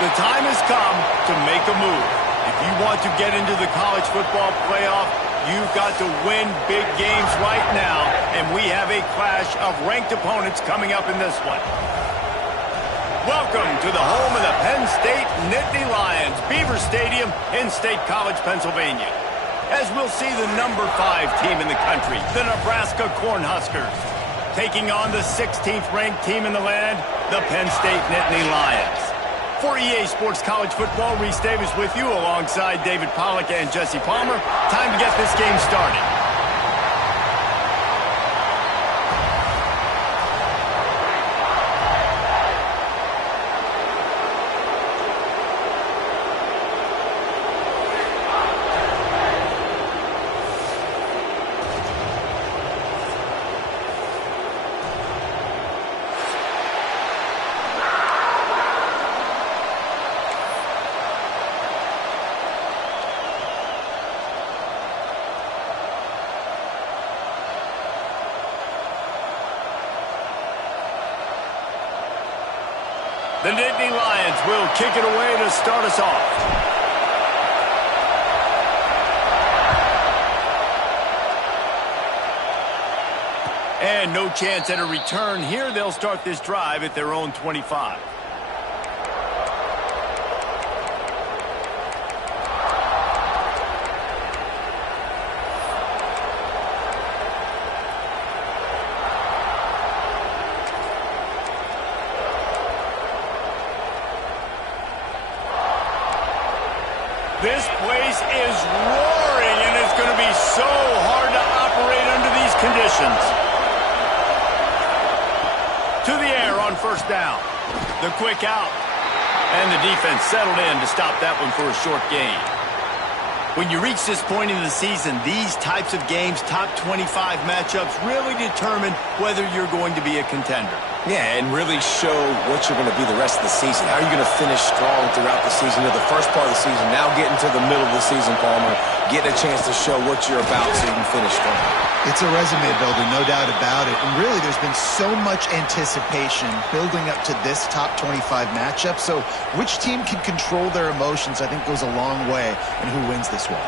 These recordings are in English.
The time has come to make a move. If you want to get into the college football playoff, you've got to win big games right now, and we have a clash of ranked opponents coming up in this one. Welcome to the home of the Penn State Nittany Lions, Beaver Stadium in State College, Pennsylvania. As we'll see the number 5 team in the country, the Nebraska Cornhuskers, taking on the 16th ranked team in the land, the Penn State Nittany Lions. For EA Sports College Football, Reese Davis with you alongside David Pollack and Jesse Palmer. Time to get this game started. The Nittany Lions will kick it away to start us off. And no chance at a return here. They'll start this drive at their own 25. This place is roaring, and it's going to be so hard to operate under these conditions. To the air on first down. The quick out. And the defense settled in to stop that one for a short gain. When you reach this point in the season, these types of games, top 25 matchups, really determine whether you're going to be a contender. Yeah, and really show what you're going to be the rest of the season. How are you going to finish strong throughout the season, or the first part of the season, now getting to the middle of the season, Palmer, getting a chance to show what you're about so you can finish strong. It's a resume builder, no doubt about it. And really, there's been so much anticipation building up to this top 25 matchup. So which team can control their emotions, I think, goes a long way in who wins this one.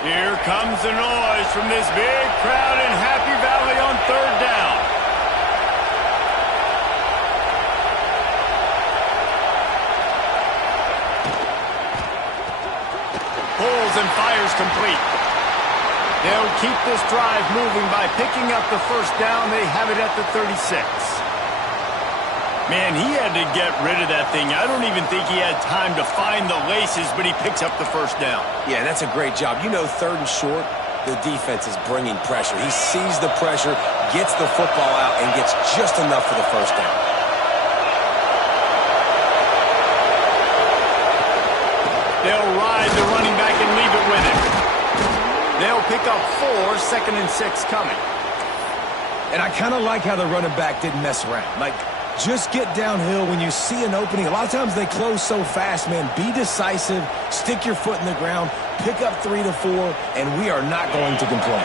Here comes the noise from this big crowd in Happy Valley on third down. Pulls and fires complete. They'll keep this drive moving by picking up the first down. They have it at the 36. Man, he had to get rid of that thing. I don't even think he had time to find the laces, but he picks up the first down. Yeah, that's a great job. You know, third and short, the defense is bringing pressure. He sees the pressure, gets the football out, and gets just enough for the first down. They'll ride the running back and leave it with him. They'll pick up 4, 2nd and 6 coming. And I kind of like how the running back didn't mess around. Like, just get downhill when you see an opening. A lot of times they close so fast, man. Be decisive, stick your foot in the ground, pick up 3 to 4, and we are not going to complain.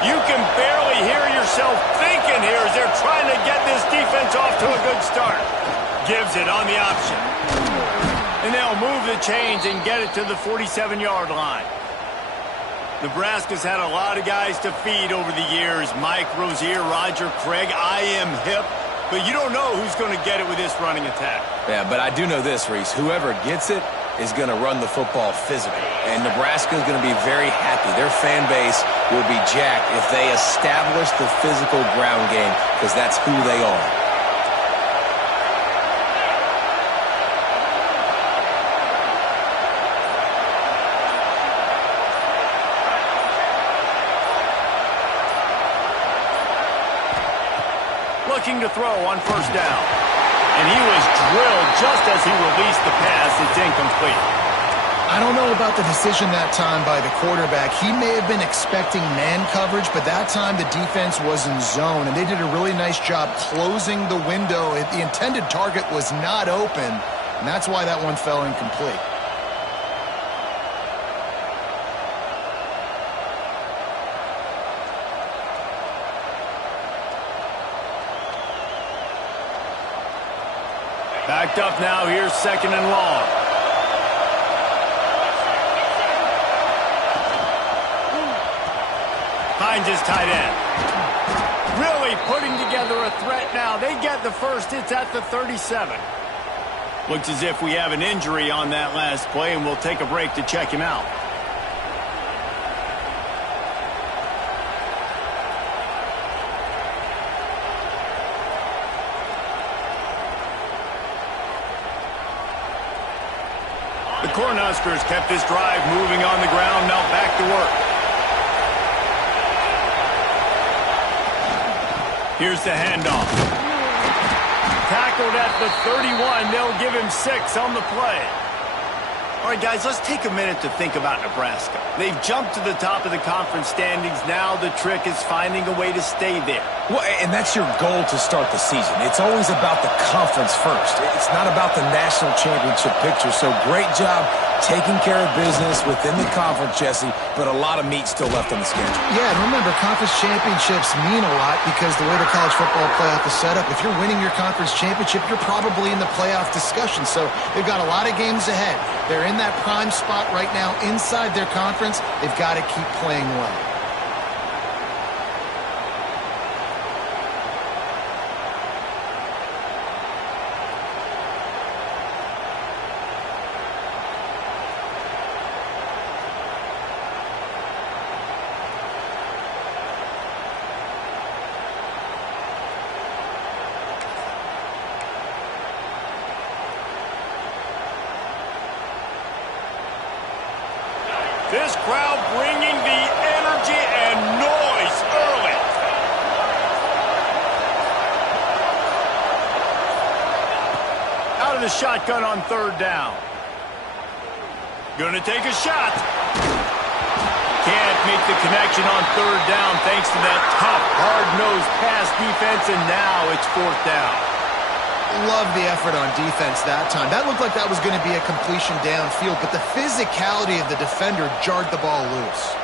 You can barely hear yourself thinking here as they're trying to get this defense off to a good start. Gives it on the option. And they'll move the chains and get it to the 47-yard line. Nebraska's had a lot of guys to feed over the years. Mike Rozier, Roger Craig, I am hip. But you don't know who's going to get it with this running attack. Yeah, but I do know this, Reese. Whoever gets it is going to run the football physically. And Nebraska is going to be very happy. Their fan base will be jacked if they establish the physical ground game, because that's who they are. Looking to throw on first down. And he was drilled just as he released the pass. It's incomplete. I don't know about the decision that time by the quarterback. He may have been expecting man coverage, but that time the defense was in zone, and they did a really nice job closing the window. The intended target was not open, and that's why that one fell incomplete. Backed up now. Here's 2nd and long. Finds his tight end. Really putting together a threat now. They get the first. It's at the 37. Looks as if we have an injury on that last play, and we'll take a break to check him out. The Cornhuskers kept this drive moving on the ground. Now back to work. Here's the handoff. Tackled at the 31. They'll give him 6 on the play. All right, guys, let's take a minute to think about Nebraska. They've jumped to the top of the conference standings. Now the trick is finding a way to stay there. Well, and that's your goal to start the season. It's always about the conference first. It's not about the national championship picture. So great job taking care of business within the conference, Jesse, but a lot of meat still left on the schedule. Yeah, and remember, conference championships mean a lot because the way the college football playoff is set up, if you're winning your conference championship, you're probably in the playoff discussion. So they've got a lot of games ahead. They're in that prime spot right now inside their conference. They've got to keep playing well. This crowd bringing the energy and noise early. Out of the shotgun on 3rd down. Gonna take a shot. Can't make the connection on 3rd down thanks to that tough, hard-nosed pass defense, and now it's 4th down. Love the effort on defense that time. That looked like that was going to be a completion downfield, but the physicality of the defender jarred the ball loose.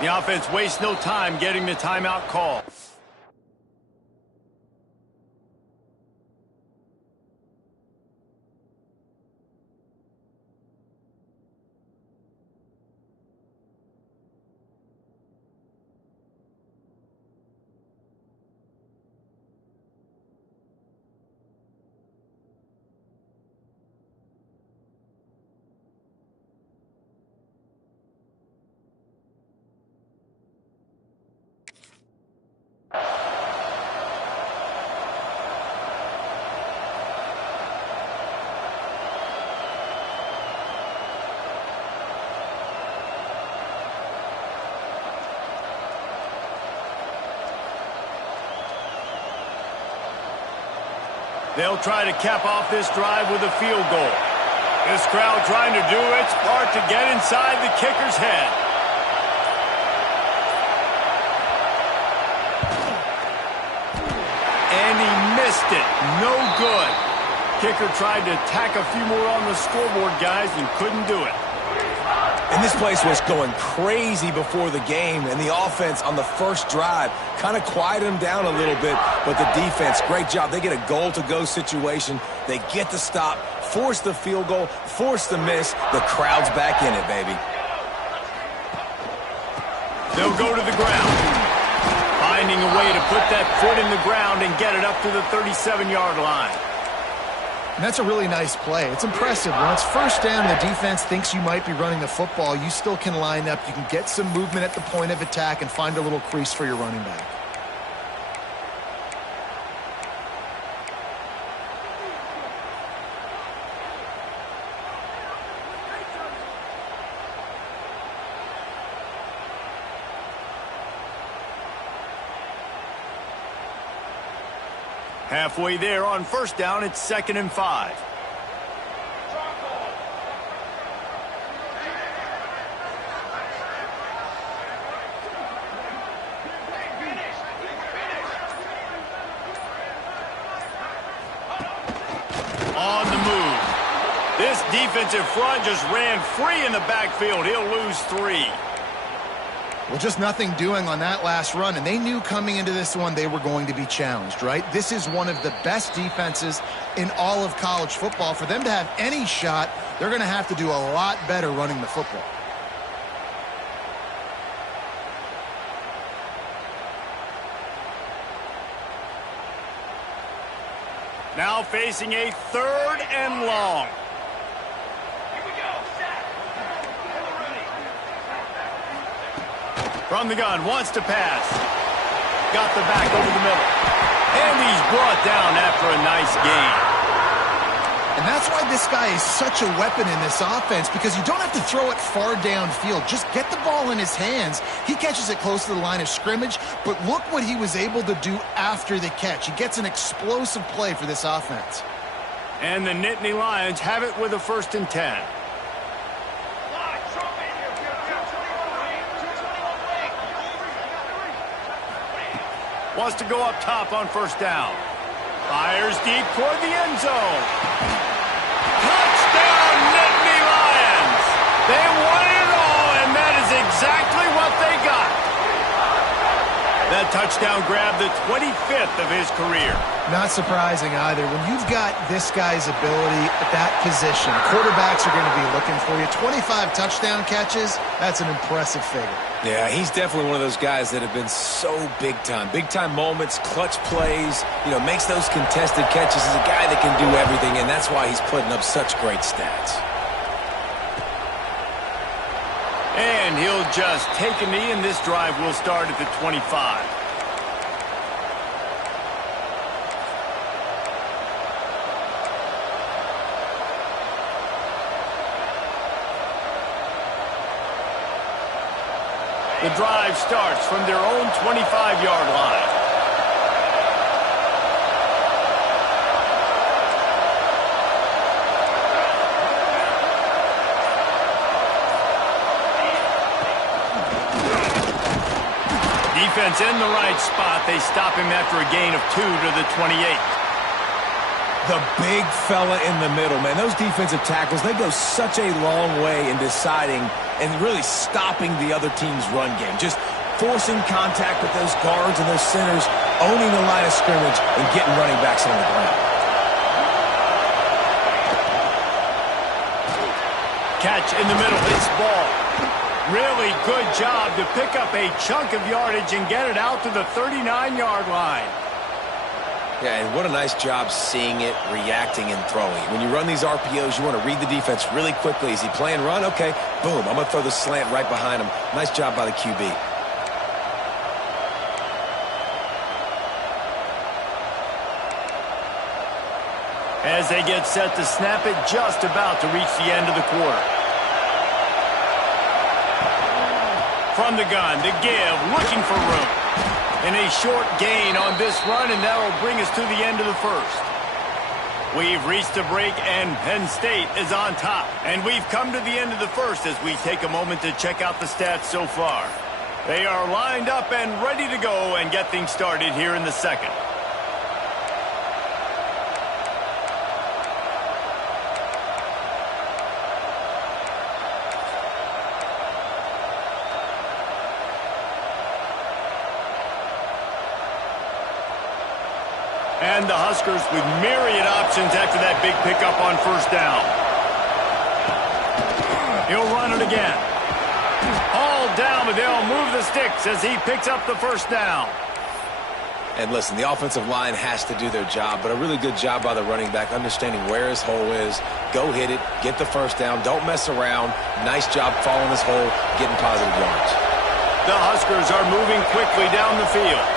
The offense wastes no time getting the timeout call. They'll try to cap off this drive with a field goal. This crowd trying to do its part to get inside the kicker's head. And he missed it. No good. Kicker tried to tack a few more on the scoreboard, guys, and couldn't do it. And this place was going crazy before the game, and the offense on the first drive kind of quieted them down a little bit, but the defense, great job. They get a goal-to-go situation. They get the stop, force the field goal, force the miss. The crowd's back in it, baby. They'll go to the ground, finding a way to put that foot in the ground and get it up to the 37-yard line. And that's a really nice play. It's impressive. When it's 1st down, the defense thinks you might be running the football. You still can line up. You can get some movement at the point of attack and find a little crease for your running back. Halfway there on 1st down, it's 2nd and 5. This defensive front just ran free in the backfield. He'll lose 3. Well, just nothing doing on that last run, and they knew coming into this one they were going to be challenged, right? This is one of the best defenses in all of college football. For them to have any shot, they're going to have to do a lot better running the football. Now facing a 3rd and long. From the gun, wants to pass. Got the back over the middle. And he's brought down after a nice gain. And that's why this guy is such a weapon in this offense, because you don't have to throw it far downfield. Just get the ball in his hands. He catches it close to the line of scrimmage, but look what he was able to do after the catch. He gets an explosive play for this offense. And the Nittany Lions have it with a 1st and 10. Wants to go up top on 1st down. Fires deep toward the end zone. Touchdown, Nittany Lions! They won it all, and that is exactly what they got. That touchdown grabbed the 25th of his career. Not surprising either. When you've got this guy's ability at that position, quarterbacks are going to be looking for you. 25 touchdown catches, that's an impressive figure. Yeah, he's definitely one of those guys that have been so big time. Big time moments, clutch plays, makes those contested catches. He's a guy that can do everything, and that's why he's putting up such great stats. And he'll just take a knee, and this drive will start at the 25. The drive starts from their own 25-yard line. Defense in the right spot. They stop him after a gain of 2 to the 28. The big fella in the middle, man. Those defensive tackles, they go such a long way in deciding and really stopping the other team's run game. Just forcing contact with those guards and those centers, owning the line of scrimmage, and getting running backs on the ground. Catch in the middle, it's ball. Really good job to pick up a chunk of yardage and get it out to the 39-yard line. Yeah, and what a nice job seeing it, reacting, and throwing. When you run these RPOs, you want to read the defense really quickly. Is he playing run? Okay, boom, I'm going to throw the slant right behind him. Nice job by the QB. As they get set to snap it, just about to reach the end of the quarter. From the gun, the give, looking for room. And a short gain on this run, and that'll bring us to the end of the first. We've reached a break, and Penn State is on top. And we've come to the end of the first as we take a moment to check out the stats so far. They are lined up and ready to go and get things started here in the second. And the Huskers with myriad options after that big pickup on first down. He'll run it again. All down, but they'll move the sticks as he picks up the first down. And listen, the offensive line has to do their job, but a really good job by the running back, understanding where his hole is. Go hit it, get the first down, don't mess around. Nice job following his hole, getting positive yards. The Huskers are moving quickly down the field.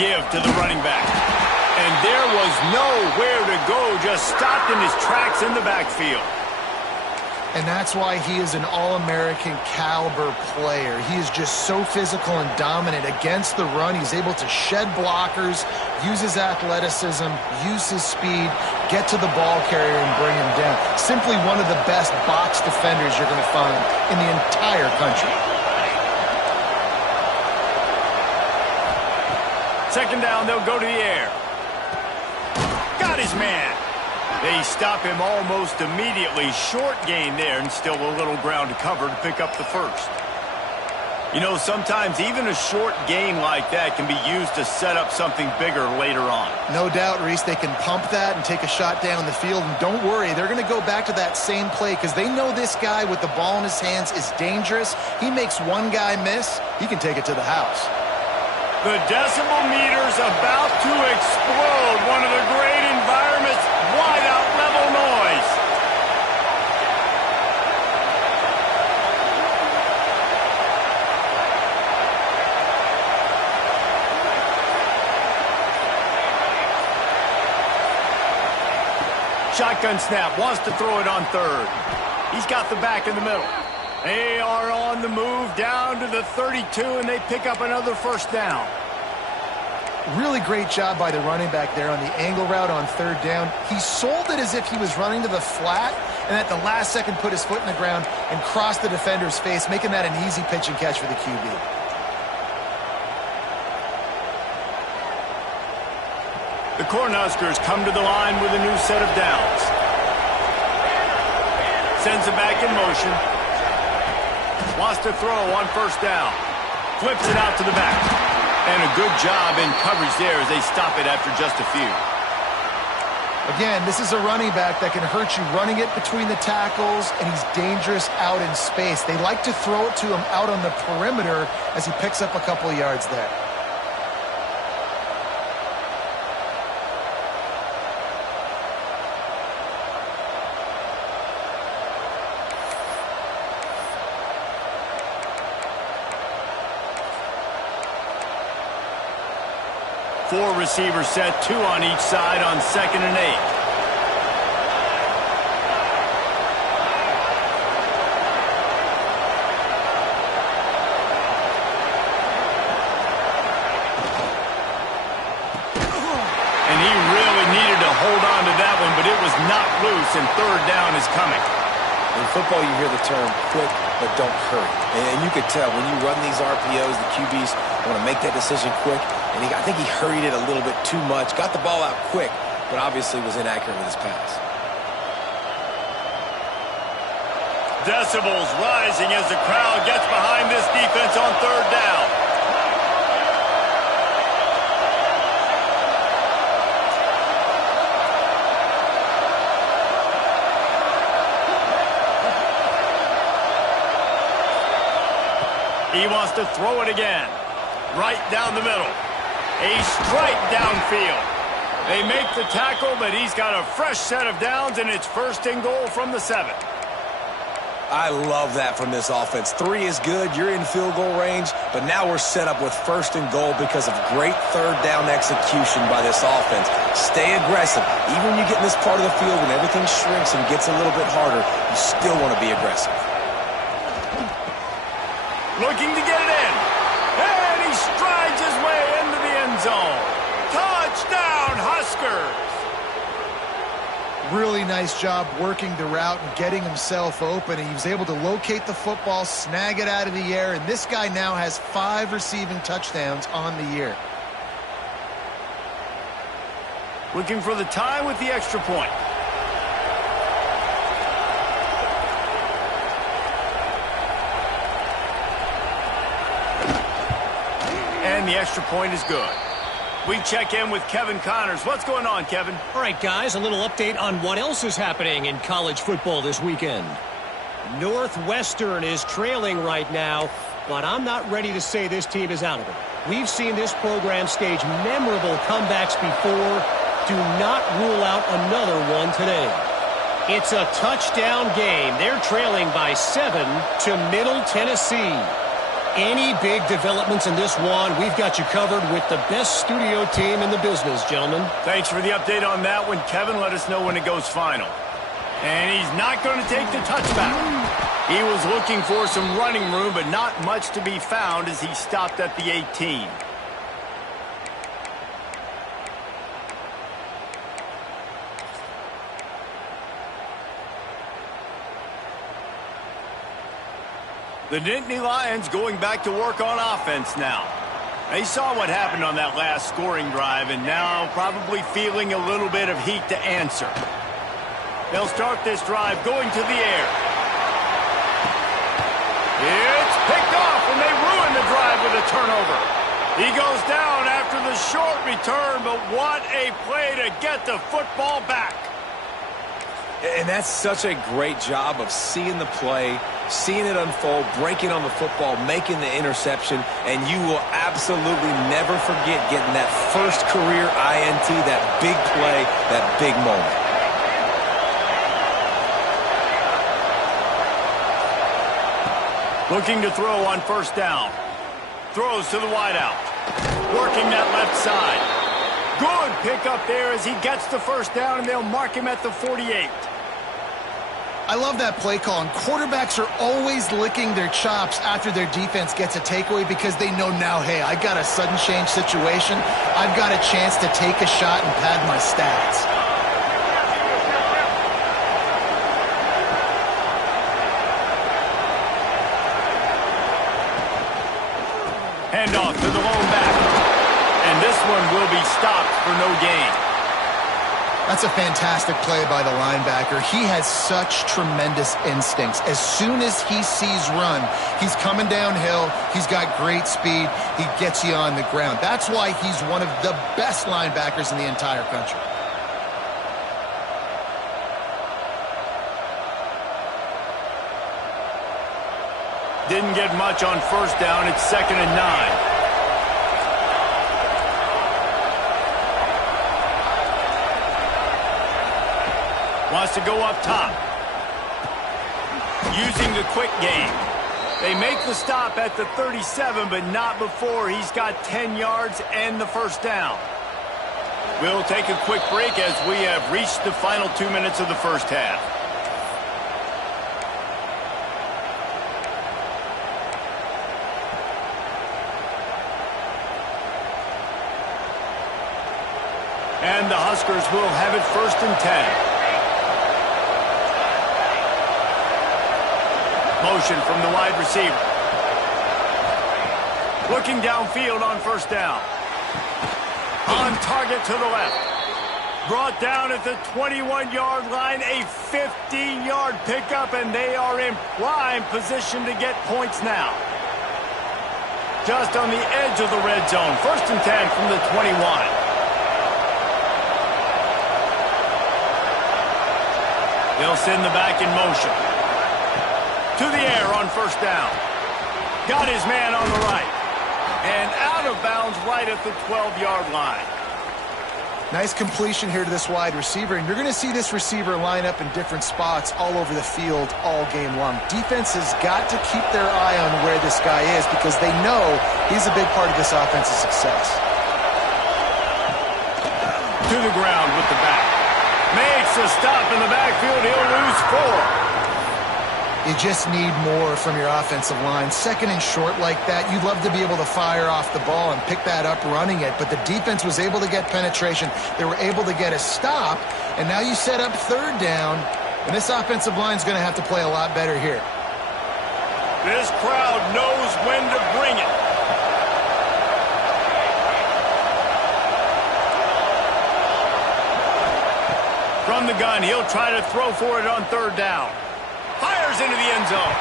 Give to the running back. And there was nowhere to go, just stopped in his tracks in the backfield. And that's why he is an All-American caliber player. He is just so physical and dominant against the run. He's able to shed blockers, use his athleticism, use his speed, get to the ball carrier and bring him down. Simply one of the best box defenders you're going to find in the entire country. Second down, they'll go to the air. Got his his man. They stop him almost immediately. Short gain there, and still a little ground to cover to pick up the first. You know, sometimes even a short gain like that can be used to set up something bigger later on. No doubt, Reese, they can pump that and take a shot down the field. And don't worry, they're going to go back to that same play because they know this guy with the ball in his hands is dangerous. He makes one guy miss, he can take it to the house. The decibel meter's about to explode. One of the great environments, wide out level noise. Shotgun snap, wants to throw it on third. He's got the back in the middle. They are on the move down to the 32, and they pick up another first down. Really great job by the running back there on the angle route on third down. He sold it as if he was running to the flat, and at the last second put his foot in the ground and crossed the defender's face, making that an easy pitch and catch for the QB. The Cornhuskers come to the line with a new set of downs. Sends it back in motion. Wants to throw on first down. Flips it out to the back. And a good job in coverage there as they stop it after just a few. Again, this is a running back that can hurt you running it between the tackles, and he's dangerous out in space. They like to throw it to him out on the perimeter as he picks up a couple of yards there. Four receivers set, two on each side on 2nd and 8. And he really needed to hold on to that one, but it was not loose, and third down is coming. In football, you hear the term quick, but don't hurry. And you could tell when you run these RPOs, the QBs want to make that decision quick. And I think he hurried it a little bit too much. Got the ball out quick, but obviously was inaccurate with his pass. Decibels rising as the crowd gets behind this defense on third down. He wants to throw it again. Right down the middle. A strike downfield. They make the tackle, but he's got a fresh set of downs, and it's 1st and goal from the 7. I love that from this offense. 3 is good. You're in field goal range, but now we're set up with 1st and goal because of great third down execution by this offense. Stay aggressive. Even when you get in this part of the field when everything shrinks and gets a little bit harder, you still want to be aggressive. Looking to get it in. And he strides his way into the end zone. Touchdown, Huskers! Really nice job working the route and getting himself open. And he was able to locate the football, snag it out of the air, and this guy now has 5 receiving touchdowns on the year. Looking for the tie with the extra point. And the extra point is good. We check in with Kevin Connors. What's going on, Kevin? All right, guys, a little update on what else is happening in college football this weekend. Northwestern is trailing right now, but I'm not ready to say this team is out of it. We've seen this program stage memorable comebacks before. Do not rule out another one today. It's a touchdown game. They're trailing by 7 to Middle Tennessee. Any big developments in this one, we've got you covered with the best studio team in the business, gentlemen. Thanks for the update on that one, Kevin. Let us know when it goes final. And he's not going to take the touchback. He was looking for some running room, but not much to be found as he stopped at the 18. The Nittany Lions going back to work on offense now. They saw what happened on that last scoring drive and now probably feeling a little bit of heat to answer. They'll start this drive going to the air. It's picked off, and they ruin the drive with a turnover. He goes down after the short return, but what a play to get the football back. And that's such a great job of seeing the play, seeing it unfold, breaking on the football, making the interception, and you will absolutely never forget getting that first career INT, that big play, that big moment. Looking to throw on first down. Throws to the wideout. Working that left side. Good pickup there as he gets the first down, and they'll mark him at the 48. I love that play call, and quarterbacks are always licking their chops after their defense gets a takeaway because they know now, hey, I got a sudden change situation. I've got a chance to take a shot and pad my stats. Handoff to the lone back. And this one will be stopped for no gain. That's a fantastic play by the linebacker. He has such tremendous instincts. As soon as he sees run, he's coming downhill. He's got great speed. He gets you on the ground. That's why he's one of the best linebackers in the entire country. Didn't get much on first down. It's 2nd and 9. Wants to go up top. Using the quick game. They make the stop at the 37, but not before he's got 10 yards and the first down. We'll take a quick break as we have reached the final 2 minutes of the first half. And the Huskers will have it 1st and 10. Motion from the wide receiver. Looking downfield on first down. On target to the left. Brought down at the 21-yard line. A 15-yard pickup, and they are in prime position to get points now. Just on the edge of the red zone. 1st and 10 from the 21. They'll send the back in motion. To the air on first down. Got his man on the right. And out of bounds right at the 12-yard line. Nice completion here to this wide receiver, and you're going to see this receiver line up in different spots all over the field all game long. Defense has got to keep their eye on where this guy is because they know he's a big part of this offense's success. To the ground with the back. Makes a stop in the backfield. He'll lose 4. You just need more from your offensive line. 2nd and short like that, you'd love to be able to fire off the ball and pick that up running it, but the defense was able to get penetration. They were able to get a stop, and now you set up 3rd down, and this offensive line is going to have to play a lot better here. This crowd knows when to bring it. From the gun, he'll try to throw for it on 3rd down. Fires into the end zone.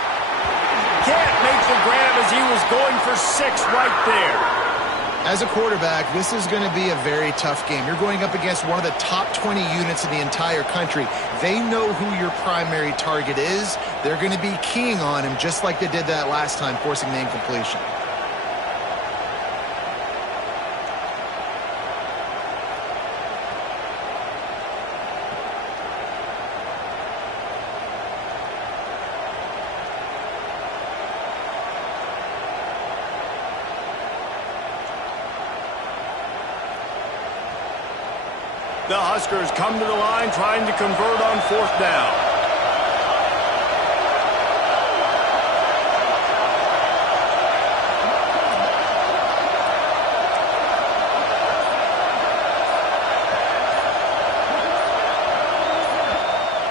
Can't make the grab as he was going for 6 right there. As a quarterback, this is going to be a very tough game. You're going up against one of the top 20 units in the entire country. They know who your primary target is. They're going to be keying on him just like they did that last time, forcing the incompletion. The Huskers come to the line trying to convert on 4th down.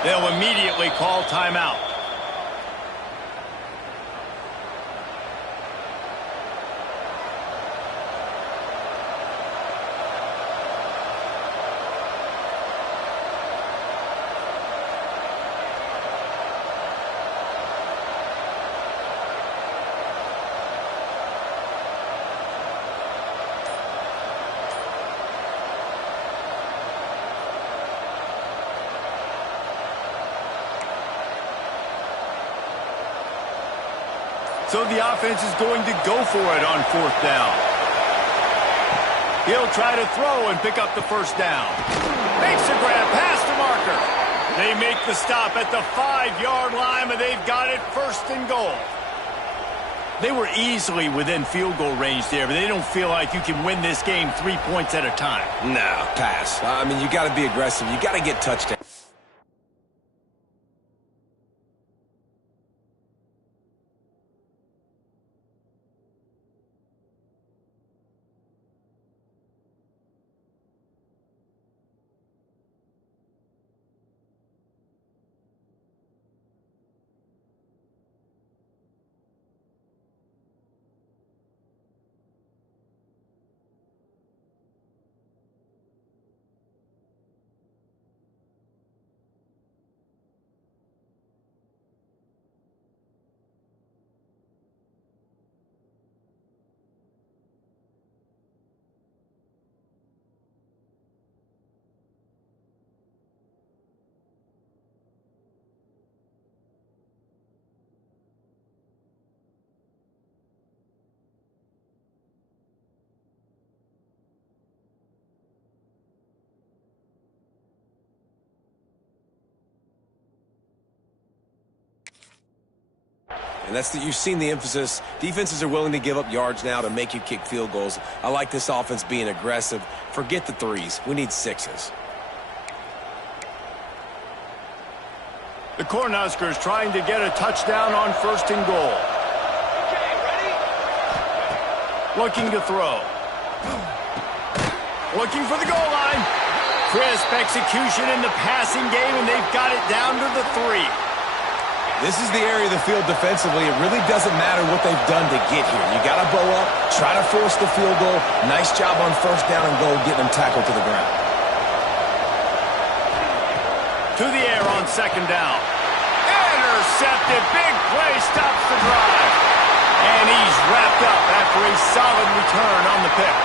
They'll immediately call timeout. So the offense is going to go for it on 4th down. He'll try to throw and pick up the first down. Makes a grab past the marker. They make the stop at the 5-yard line, but they've got it 1st and goal. They were easily within field goal range there, but they don't feel like you can win this game 3 points at a time. No, pass. I mean, you got to be aggressive. You got to get touchdowns. And you've seen the emphasis. Defenses are willing to give up yards now to make you kick field goals. I like this offense being aggressive. Forget the 3s. We need 6s. The Cornhuskers trying to get a touchdown on 1st and goal. Looking to throw. Looking for the goal line. Crisp execution in the passing game, and they've got it down to the 3. This is the area of the field defensively. It really doesn't matter what they've done to get here. You got to bow up, try to force the field goal. Nice job on 1st down and goal, getting them tackled to the ground. To the air on 2nd down. Intercepted. Big play stops the drive. And he's wrapped up after a solid return on the pick.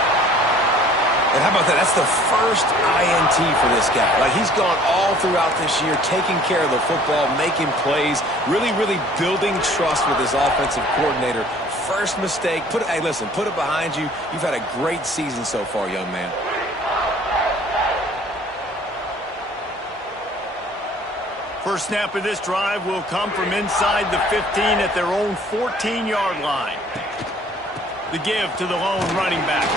And how about that? That's the first INT for this guy. Like, he's gone all throughout this year, taking care of the football, making plays, really building trust with his offensive coordinator. First mistake. Hey, listen, put it behind you. You've had a great season so far, young man. First snap of this drive will come from inside the 15 at their own 14-yard line. The give to the lone running back.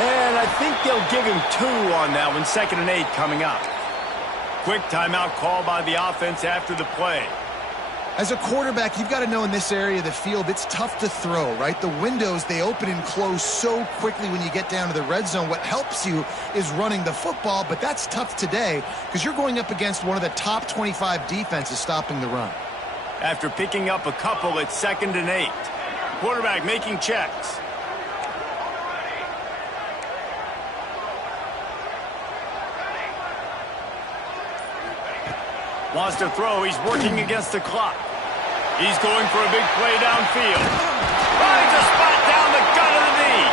And I think they'll give him 2 on that one. 2nd and 8 coming up. Quick timeout call by the offense after the play. As a quarterback, you've got to know in this area of the field, it's tough to throw, right? The windows, they open and close so quickly when you get down to the red zone. What helps you is running the football, but that's tough today because you're going up against one of the top 25 defenses stopping the run. After picking up a couple at 2nd and 8. Quarterback making checks. Wants to throw. He's working against the clock. He's going for a big play downfield. Finds a spot down the gut of the knee.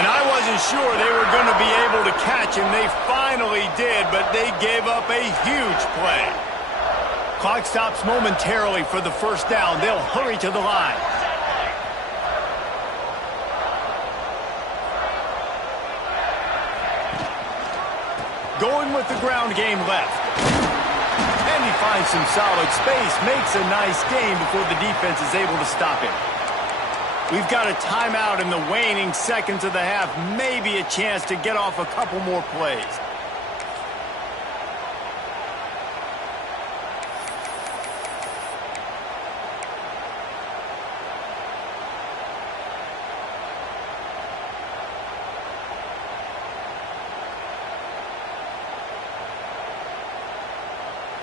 And I wasn't sure they were going to be able to catch him. They finally did, but they gave up a huge play. Clock stops momentarily for the 1st down. They'll hurry to the line. Going with the ground game left. And he finds some solid space, makes a nice gain before the defense is able to stop him. We've got a timeout in the waning seconds of the half, maybe a chance to get off a couple more plays.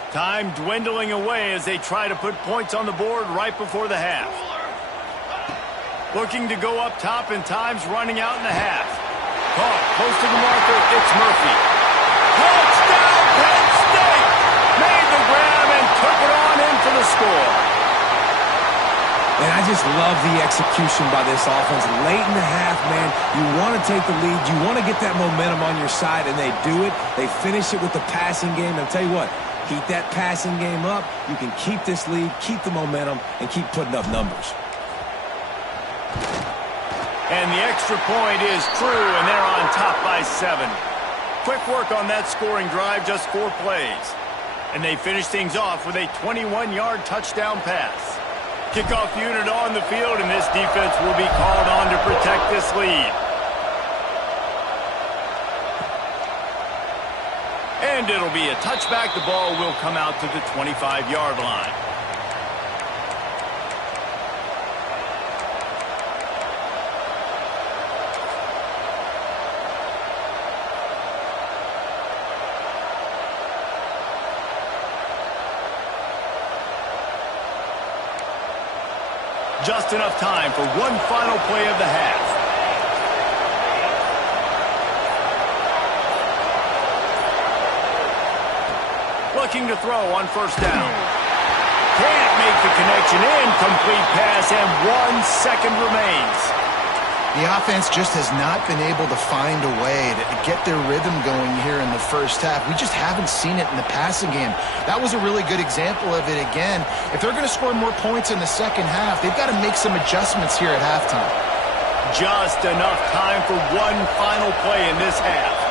Time dwindling away as they try to put points on the board right before the half. Looking to go up top, and time's running out in the half. Caught close to the marker, it's Murphy. Touchdown, Penn State! Made the grab and took it on in for the score. And I just love the execution by this offense. Late in the half, man, you want to take the lead. You want to get that momentum on your side, and they do it. They finish it with the passing game. And I'll tell you what, keep that passing game up. You can keep this lead, keep the momentum, and keep putting up numbers. And the extra point is true, and they're on top by 7. Quick work on that scoring drive, just 4 plays. And they finish things off with a 21-yard touchdown pass. Kickoff unit on the field, and this defense will be called on to protect this lead. And it'll be a touchback. The ball will come out to the 25-yard line. Just enough time for one final play of the half. Looking to throw on first down. Can't make the connection. Incomplete pass, and 1 second remains. The offense just has not been able to find a way to get their rhythm going here in the first half. We just haven't seen it in the passing game. That was a really good example of it again. If they're going to score more points in the second half, they've got to make some adjustments here at halftime. Just enough time for one final play in this half.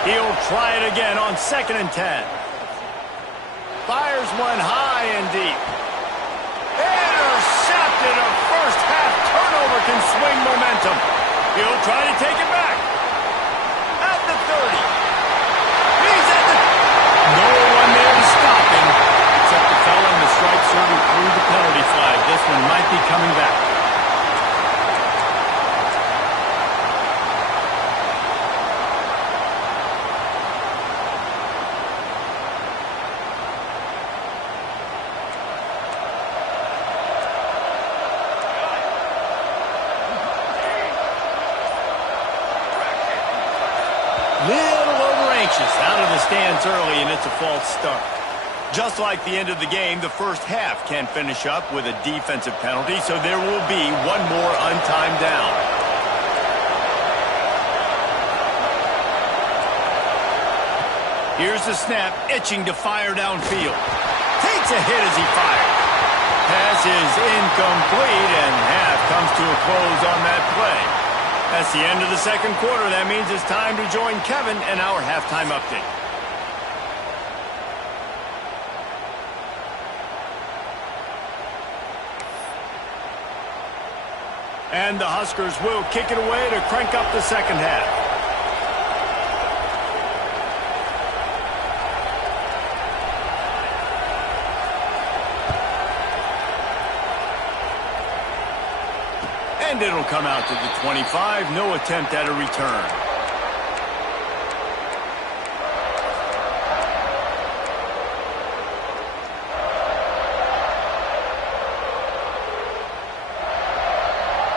He'll try it again on 2nd and 10. Fires one high and deep. Intercepted. A first half turnover can swing momentum. He'll try to take it back. At the 30. He's at the... No one there to stop him. Except the fella in the striped shirt who threw the penalty flag. This one might be coming back. Little over anxious, out of the stands early, and it's a false start. Just like the end of the game, the first half can finish up with a defensive penalty, so there will be one more untimed down. Here's the snap, itching to fire downfield. Takes a hit as he fires. Pass is incomplete, and half comes to a close on that play. That's the end of the second quarter. That means it's time to join Kevin and our halftime update. And the Huskers will kick it away to crank up the second half. And it'll come out to the 25. No attempt at a return.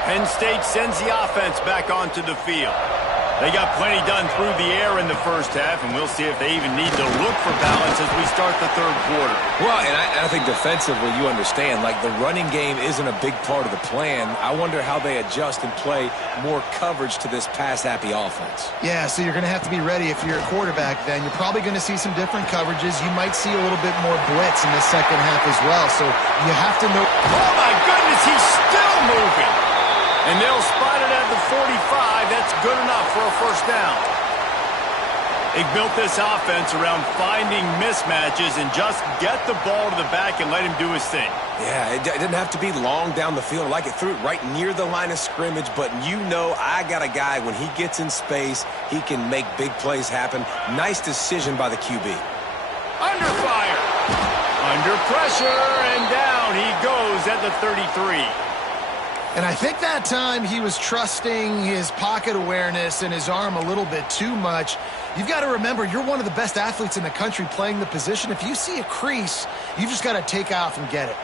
Penn State sends the offense back onto the field. They got plenty done through the air in the first half, and we'll see if they even need to look for balance as we start the third quarter. Well, and I think defensively, you understand, like the running game isn't a big part of the plan. I wonder how they adjust and play more coverage to this pass-happy offense. Yeah, so you're going to have to be ready if you're a quarterback then. You're probably going to see some different coverages. You might see a little bit more blitz in the second half as well, so you have to know. Oh, my goodness, he's still moving. And they'll spot it at the 45. That's good enough for a first down. They built this offense around finding mismatches and just get the ball to the back and let him do his thing. Yeah, it didn't have to be long down the field. Like it threw it right near the line of scrimmage, but you know I got a guy, when he gets in space, he can make big plays happen. Nice decision by the QB. Under fire. Under pressure, and down he goes at the 33. And I think that time he was trusting his pocket awareness and his arm a little bit too much. You've got to remember, you're one of the best athletes in the country playing the position. If you see a crease, you've just got to take off and get it.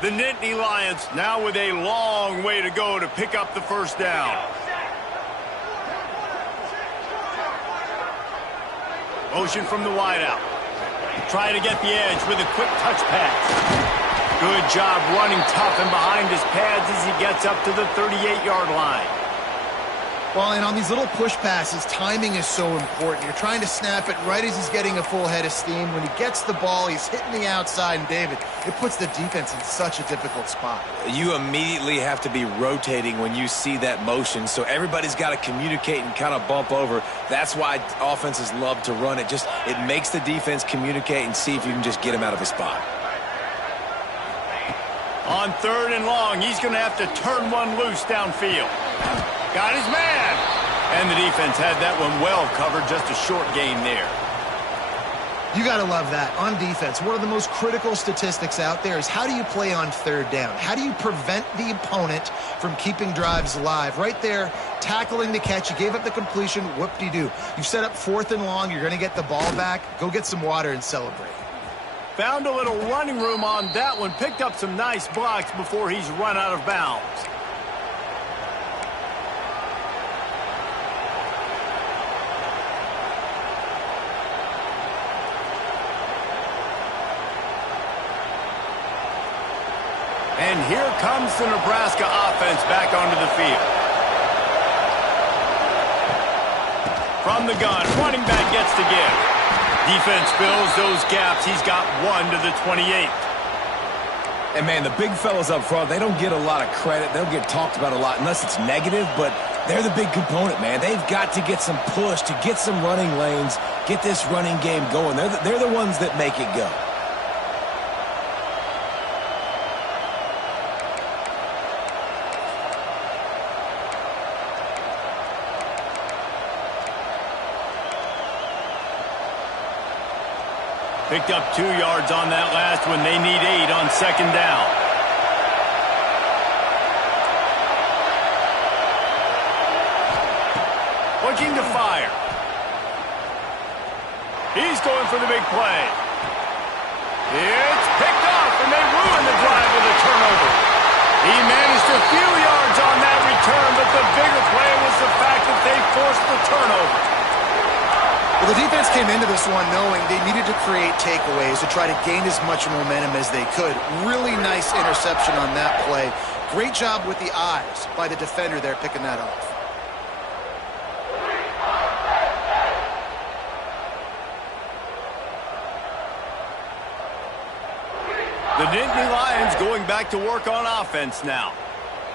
The Nittany Lions now with a long way to go to pick up the first down. Motion from the wideout. Try to get the edge with a quick touch pass. Good job running tough and behind his pads as he gets up to the 38-yard line. Well, and on these little push passes, timing is so important. You're trying to snap it right as he's getting a full head of steam. When he gets the ball, he's hitting the outside, and David, it puts the defense in such a difficult spot. You immediately have to be rotating when you see that motion, so everybody's got to communicate and kind of bump over. That's why offenses love to run it. It makes the defense communicate and see if you can just get him out of his spot. On 3rd and long, he's going to have to turn one loose downfield. Got his man. And the defense had that one well covered, just a short gain there. You got to love that. On defense, one of the most critical statistics out there is how do you play on 3rd down? How do you prevent the opponent from keeping drives alive? Right there, tackling the catch. You gave up the completion. Whoop-de-doo. You've set up 4th and long. You're going to get the ball back. Go get some water and celebrate. Found a little running room on that one. Picked up some nice blocks before he's run out of bounds. And here comes the Nebraska offense back onto the field. From the gun, running back gets the give. Defense fills those gaps. He's got 1 to the 28. And, man, the big fellas up front, they don't get a lot of credit. They don't get talked about a lot unless it's negative, but they're the big component, man. They've got to get some push, to get some running lanes, get this running game going. They're the ones that make it go. Picked up 2 yards on that last one. They need 8 on 2nd down. Looking to fire. He's going for the big play. It's picked off, and they ruin the drive with a turnover. He managed a few yards on that return, but the bigger play was the fact that they forced the turnover. Well, the defense came into this one knowing they needed to create takeaways to try to gain as much momentum as they could. Really nice interception on that play. Great job with the eyes by the defender there picking that off. The Nittany Lions going back to work on offense now.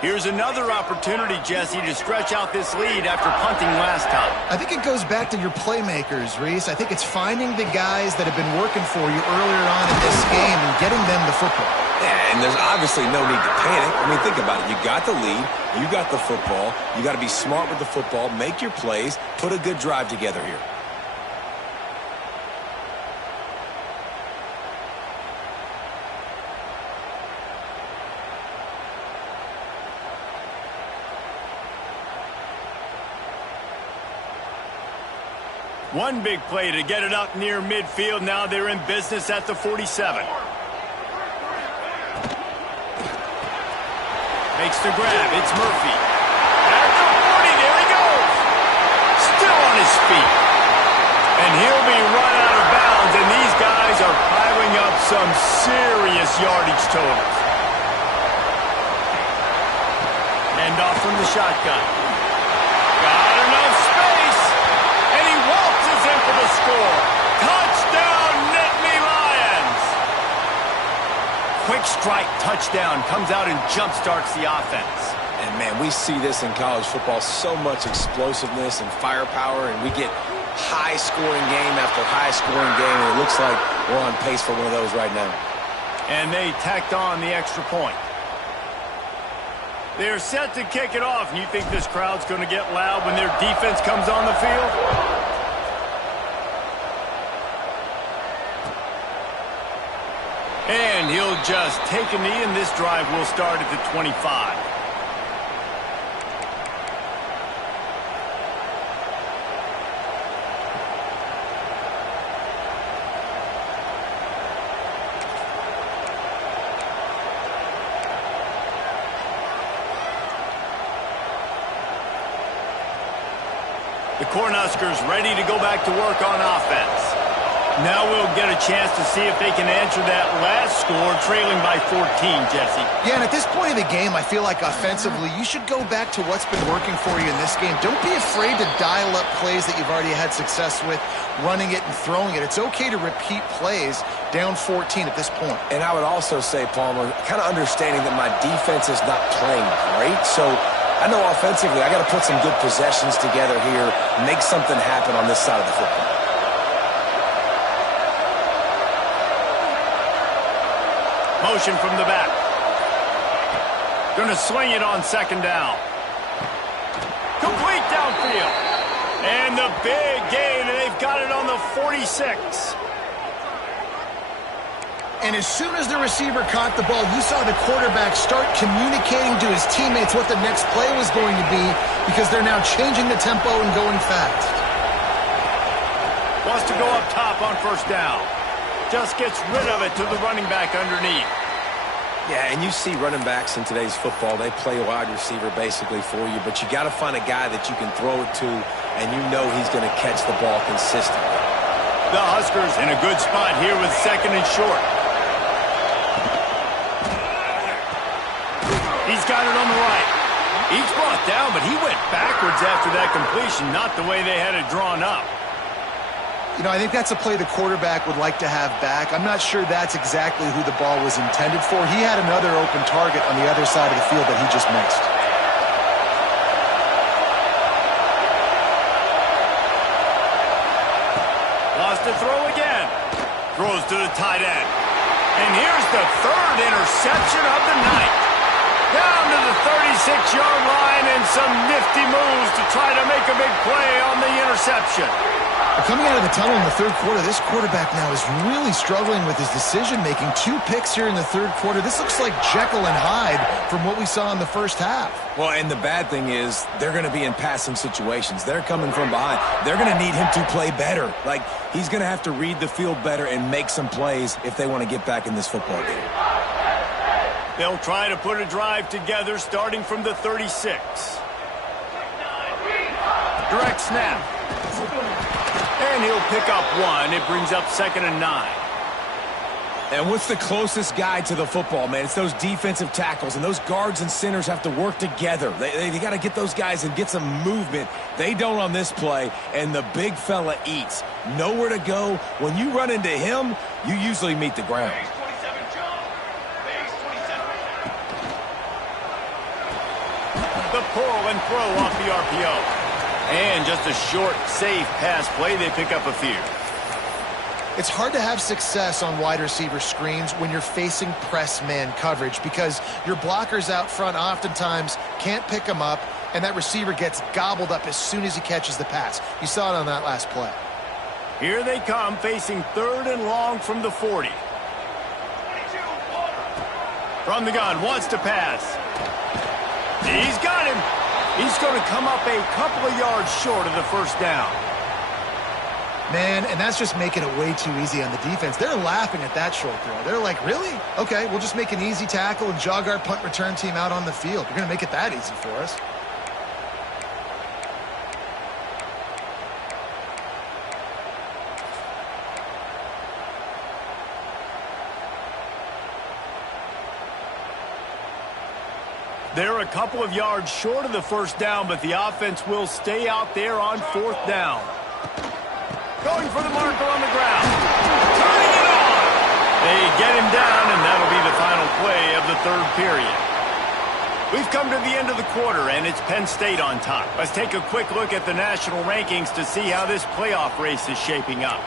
Here's another opportunity, Jesse, to stretch out this lead after punting last time. I think it goes back to your playmakers, Reese. I think it's finding the guys that have been working for you earlier on in this game and getting them the football. Yeah, and there's obviously no need to panic. I mean, think about it. You got the lead. You got the football. You got to be smart with the football, make your plays, put a good drive together here. One big play to get it up near midfield. Now they're in business at the 47. Makes the grab. It's Murphy. At the 40, there he goes. Still on his feet. And he'll be run out of bounds, and these guys are piling up some serious yardage totals. Hand off from the shotgun. Got enough space. And he waltzes in for the score. Touchdown, Nittany Lions. Quick strike touchdown comes out and jumpstarts the offense. And, man, we see this in college football, so much explosiveness and firepower, and we get high-scoring game after high-scoring game, and it looks like we're on pace for one of those right now. And they tacked on the extra point. They're set to kick it off, and you think this crowd's going to get loud when their defense comes on the field? And he'll just take a knee, and this drive will start at the 25. The Cornhuskers ready to go back to work on offense. Now we'll get a chance to see if they can answer that last score, trailing by 14, Jesse. Yeah, and at this point of the game, I feel like offensively, you should go back to what's been working for you in this game. Don't be afraid to dial up plays that you've already had success with, running it and throwing it. It's okay to repeat plays down 14 at this point. And I would also say, Palmer, kind of understanding that my defense is not playing great, so I know offensively I got to put some good possessions together here, make something happen on this side of the football. Motion from the back. Going to sling it on second down. Complete downfield. And the big gain, and they've got it on the 46. And as soon as the receiver caught the ball, you saw the quarterback start communicating to his teammates what the next play was going to be, because they're now changing the tempo and going fast. Wants to go up top on first down. Just gets rid of it to the running back underneath. Yeah, and you see running backs in today's football, they play wide receiver basically for you, but you got to find a guy that you can throw it to, and you know he's going to catch the ball consistently. The Huskers in a good spot here with second and short. He's got it on the right. He's brought down, but he went backwards after that completion, not the way they had it drawn up. You know, I think that's a play the quarterback would like to have back. I'm not sure that's exactly who the ball was intended for. He had another open target on the other side of the field that he just missed. Lost to throw again. Throws to the tight end. And here's the third interception of the night. Down to the 36-yard line, and some nifty moves to try to make a big play on the interception. Coming out of the tunnel in the third quarter, this quarterback now is really struggling with his decision-making. 2 picks here in the third quarter. This looks like Jekyll and Hyde from what we saw in the first half. Well, and the bad thing is they're going to be in passing situations. They're coming from behind. They're going to need him to play better. Like, he's going to have to read the field better and make some plays if they want to get back in this football game. They'll try to put a drive together starting from the 36. Direct snap. And he'll pick up one. It brings up 2nd and 9. And what's the closest guy to the football, man? It's those defensive tackles, and those guards and centers have to work together. They got to get those guys and get some movement. They don't on this play, and the big fella eats. Nowhere to go. When you run into him, you usually meet the ground. The pull and throw off the RPO. And just a short, safe pass play. They pick up a few. It's hard to have success on wide receiver screens when you're facing press man coverage, because your blockers out front oftentimes can't pick them up, and that receiver gets gobbled up as soon as he catches the pass. You saw it on that last play. Here they come, facing 3rd and long from the 40. From the gun, wants to pass. He's got him. He's going to come up a couple of yards short of the first down. Man, and that's just making it way too easy on the defense. They're laughing at that short throw. They're like, really? Okay, we'll just make an easy tackle and jog our punt return team out on the field. You're going to make it that easy for us. They're a couple of yards short of the first down, but the offense will stay out there on 4th down. Going for the marker on the ground. Turning it on. They get him down, and that'll be the final play of the 3rd period. We've come to the end of the quarter, and it's Penn State on top. Let's take a quick look at the national rankings to see how this playoff race is shaping up.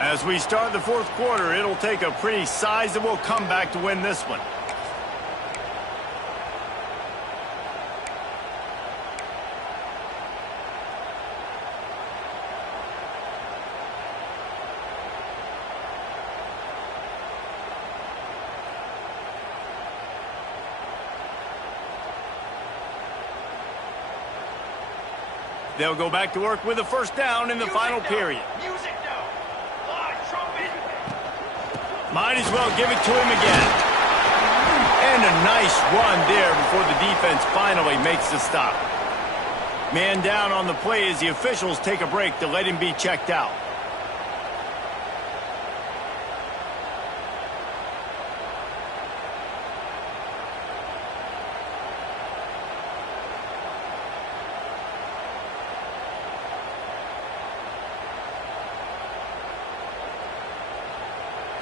As we start the 4th quarter, it'll take a pretty sizable comeback to win this one. They'll go back to work with a first down in the final period. Might as well give it to him again. And a nice run there before the defense finally makes the stop. Man down on the play as the officials take a break to let him be checked out.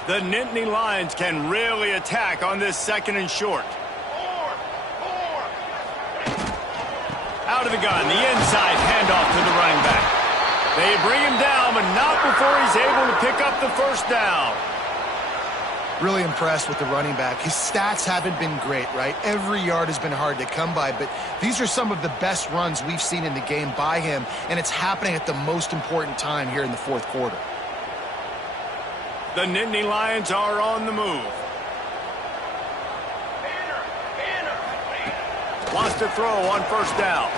The Nittany Lions can really attack on this 2nd and short. Out of the gun, the inside handoff to the running back. They bring him down, but not before he's able to pick up the first down. Really impressed with the running back. His stats haven't been great, right? Every yard has been hard to come by, but these are some of the best runs we've seen in the game by him, and it's happening at the most important time here in the 4th quarter. The Nittany Lions are on the move. Wants to throw on 1st down.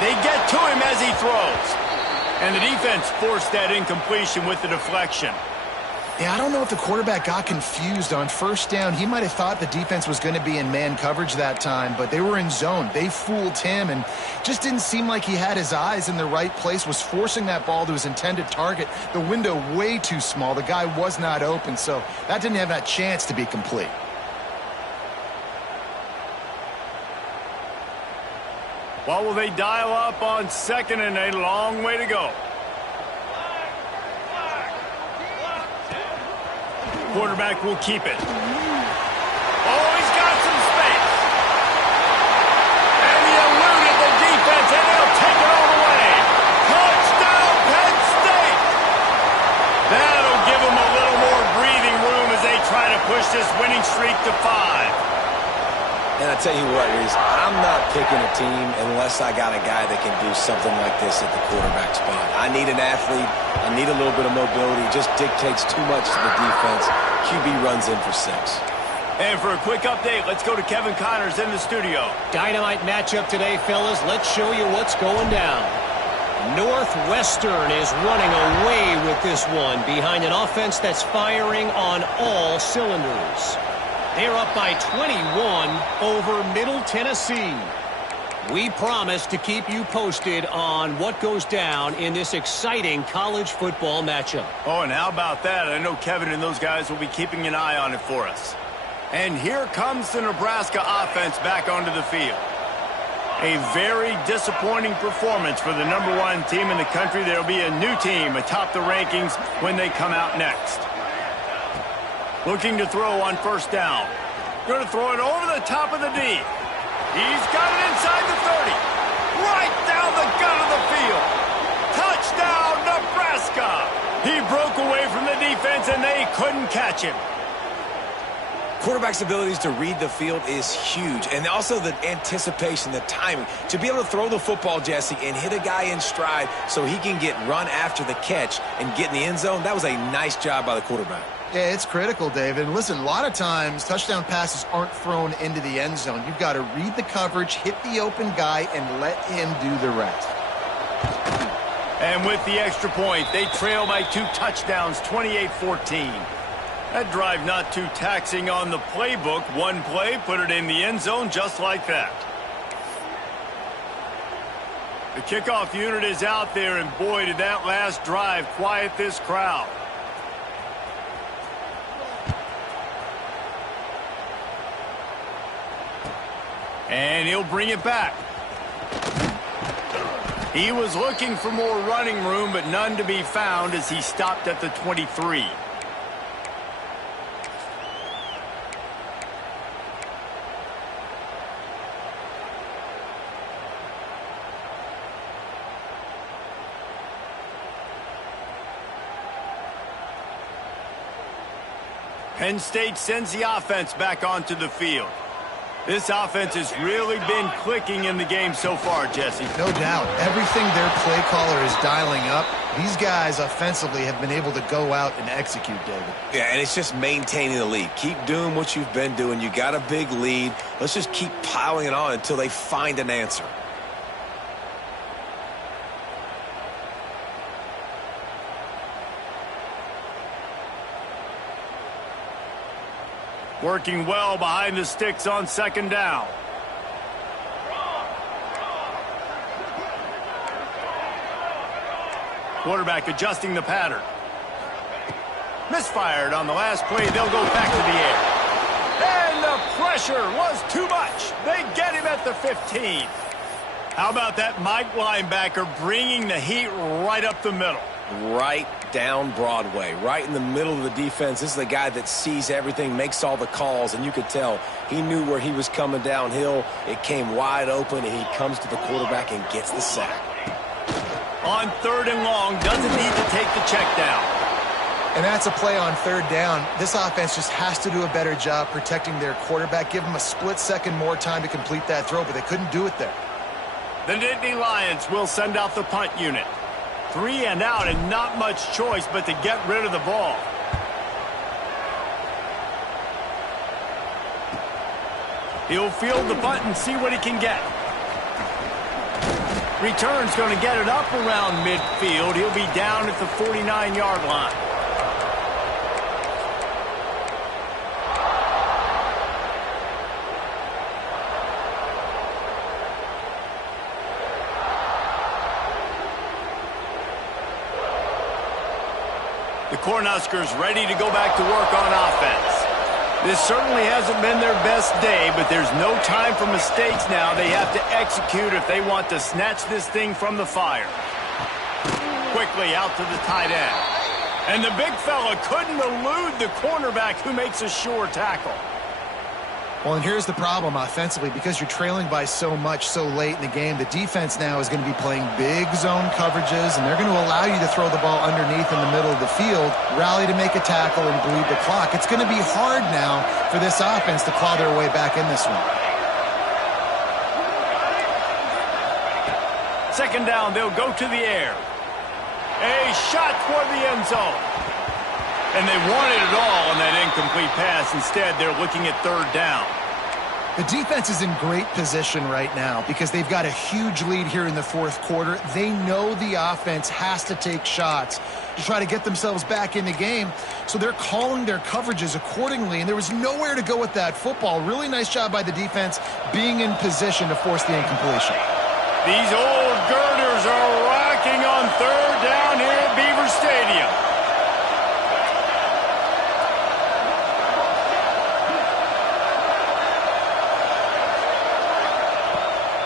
They get to him as he throws. And the defense forced that incompletion with the deflection. Yeah, I don't know if the quarterback got confused on 1st down. He might have thought the defense was going to be in man coverage that time, but they were in zone. They fooled him and just didn't seem like he had his eyes in the right place, was forcing that ball to his intended target. The window way too small. The guy was not open, so that didn't have that chance to be complete. What will they dial up on 2nd and a long way to go? Quarterback will keep it. Oh, he's got some space. And he eluded the defense, and they'll take it all the way. Touchdown, Penn State. That'll give them a little more breathing room as they try to push this winning streak to 5. And I tell you what, Reese, I'm not picking a team unless I got a guy that can do something like this at the quarterback spot. I need an athlete. I need a little bit of mobility. It just dictates too much to the defense. QB runs in for 6. And for a quick update, let's go to Kevin Connors in the studio. Dynamite matchup today, fellas. Let's show you what's going down. Northwestern is running away with this one behind an offense that's firing on all cylinders. They're up by 21 over Middle Tennessee. We promise to keep you posted on what goes down in this exciting college football matchup. Oh, and how about that? I know Kevin and those guys will be keeping an eye on it for us. And here comes the Nebraska offense back onto the field. A very disappointing performance for the #1 team in the country. There will be a new team atop the rankings when they come out next. Looking to throw on 1st down. Going to throw it over the top of the D. He's got it inside the 30. Right down the gut of the field. Touchdown, Nebraska. He broke away from the defense, and they couldn't catch him. Quarterback's abilities to read the field is huge, and also the anticipation, the timing. To be able to throw the football, Jesse, and hit a guy in stride so he can get run after the catch and get in the end zone, that was a nice job by the quarterback. Yeah, it's critical, David. Listen, a lot of times touchdown passes aren't thrown into the end zone. You've got to read the coverage, hit the open guy, and let him do the rest. And with the extra point, they trail by 2 touchdowns, 28-14. That drive not too taxing on the playbook. One play, put it in the end zone just like that. The kickoff unit is out there, and boy, did that last drive quiet this crowd. And he'll bring it back. He was looking for more running room, but none to be found as he stopped at the 23. Penn State sends the offense back onto the field. This offense has really been clicking in the game so far, Jesse. No doubt. Everything their play caller is dialing up, these guys offensively have been able to go out and execute, David. Yeah, and it's just maintaining the lead. Keep doing what you've been doing. You got a big lead. Let's just keep piling it on until they find an answer. Working well behind the sticks on 2nd down. Quarterback adjusting the pattern. Misfired on the last play. They'll go back to the air. And the pressure was too much. They get him at the 15. How about that Mike linebacker bringing the heat right up the middle? Right down Broadway, right in the middle of the defense. This is the guy that sees everything, makes all the calls, and you could tell he knew where he was coming downhill. It came wide open, and he comes to the quarterback and gets the sack. On 3rd and long, doesn't need to take the check down. And that's a play on 3rd down. This offense just has to do a better job protecting their quarterback. Give him a split second more time to complete that throw, but they couldn't do it there. The Nittany Lions will send out the punt unit. 3 and out and not much choice but to get rid of the ball. He'll field the punt and see what he can get. Return's going to get it up around midfield. He'll be down at the 49-yard line. The Cornhuskers ready to go back to work on offense. This certainly hasn't been their best day, but there's no time for mistakes now. They have to execute if they want to snatch this thing from the fire. Quickly out to the tight end. And the big fella couldn't elude the cornerback who makes a sure tackle. Well, and here's the problem offensively. Because you're trailing by so much so late in the game, the defense now is going to be playing big zone coverages, and they're going to allow you to throw the ball underneath in the middle of the field, rally to make a tackle, and bleed the clock. It's going to be hard now for this offense to claw their way back in this one. 2nd down, they'll go to the air. A shot toward the end zone. And they wanted it all on that incomplete pass. Instead, they're looking at 3rd down. The defense is in great position right now because they've got a huge lead here in the 4th quarter. They know the offense has to take shots to try to get themselves back in the game. So they're calling their coverages accordingly, and there was nowhere to go with that football. Really nice job by the defense being in position to force the incompletion. These old girders are rocking on 3rd down here at Beaver Stadium.